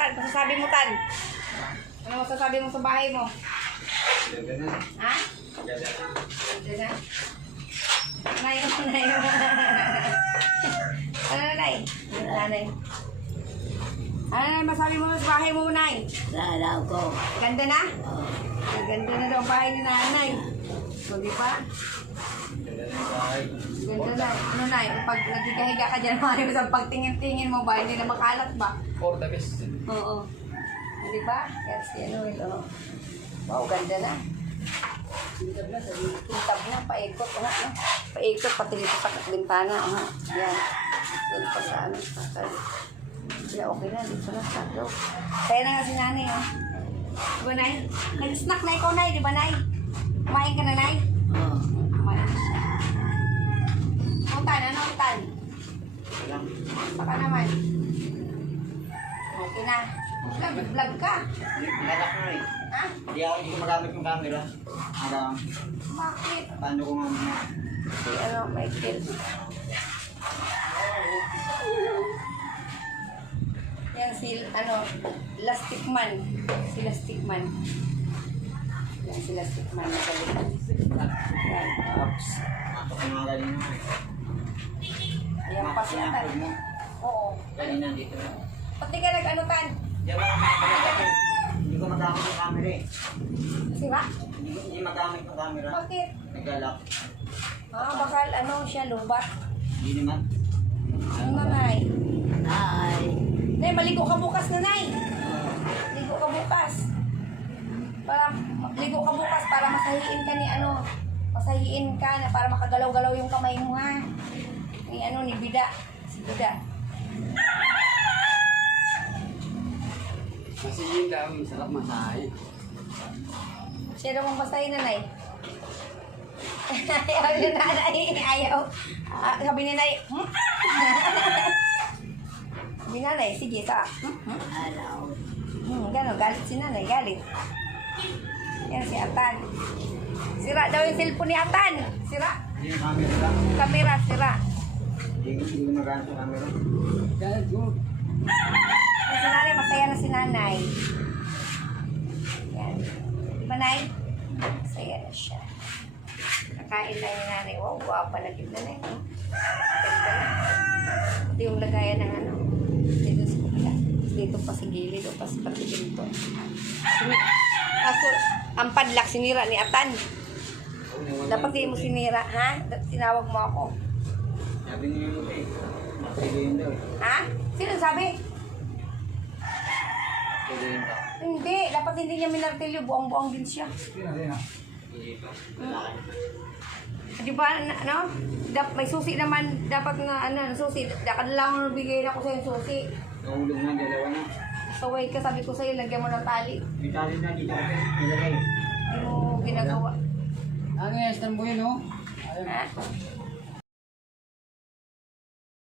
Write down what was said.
Tan, masasabi mo, Tan? Ano masasabi mo sa bahay mo? Ganda na. Ha? Ganda na. Ganda na. Nay, nay? ano, nay? Ano? Ano, nay, masabi mo sa bahay mo, nay? Lalaw ko. Ganda na? Oh. Ang Ganda na daw bahay ni nanay. So, di ba? Ganda na. Ano, nay? Pag nagkikahiga ka dyan, maayos ang pagtingin-tingin mo ba? Hindi na makalat ba? For the best. Oo. Di ba? Yes, yan o. Oh. Wow, ganda na. Tintab na, tintab na, paikot na, no? Paikot, pati dito sa bintana, ha? Yan. Doon pa sa ano, sa sa... Yeah, okay na, dito na sa. Kaya na nga si nanay, ha? Di ba, nay? Nag-snack na ikaw, nay, di ba, nay? Kumain ka na, nay? Oh. Kumain siya. Ang tan, ano ang tan? Lang. Baka naman. Okay na. Vlog, vlog ka. Lalak na eh. Ha? Hindi ako hindi ko magamit yung camera. Hanggang Bakit? paano ko mamaya. Si ano, Michael. Si, ano, Lastic Man. Si Lastic Man. Yan si Lastic Man. Yan. Oops. Ako ang mga galing naman. Ayan pa siya. Tan. Pinapod mo. Oo. Galing nandito na. Ba't di ka nag-ano, Tan? Di ba ako Hindi ko magamit yung camera eh. Sira? Hindi ko hindi magamit yung camera. Bakit? Naglalak. Ah, bakal, ano siya, lubat. Hindi naman. Ano na, Nay? Ay. Nay, maligo ka bukas na, Nay. Ligo ka bukas. Para, ligo ka bukas para masahiin ka ni ano, masahiin ka na para makagalaw-galaw yung kamay mo, ha? Ni ano, ni Bida. Si Bida. Kasi yun lang, sarap masahe. Siya daw mong basahin, nanay. Ayaw ni nanay. Ayaw. Ah, sabi ni nanay, hmm? ni nanay, sige, sa. Hmm? Alaw. Hmm, gano'n, galit si nanay, galit. Yan si Atan. Sira daw yung cellphone ni Atan. Sira. Hindi yung camera. Kamera, sira. Hindi ko hindi ko magamit yung camera. Dahil good. Yan si nanay, masaya na si nanay. Yan. Di ba, nay? Masaya na siya. Nakain na yung nanay. Wow, wow, palagib na na yun. Ganda na. Ito yung lagayan ng ano. Dito pa sa gilid o pa sa pati dito. Kaso, ang padlock sinira ni Atan. Dapat hindi mo sinira, ha? Tinawag mo ako. Sabi niyo yung eh. Pwede daw eh. Ha? Sino sabi? Pwede daw. Hindi, dapat hindi niya minartilyo. Buang-buang din siya. Hindi pa. Wala ka. Di ba, na- ano? Dap, may susi naman. Dapat nga, ano, susi. Dapat lang nabigay ako sa yung susi. Nahulog na, dalawa na. Saway ka, sabi ko sa'yo, lagyan mo ng tali. May tali na dito. Nilagay. Hindi mo ginagawa. Ano yung stand mo yun, oh? Ha?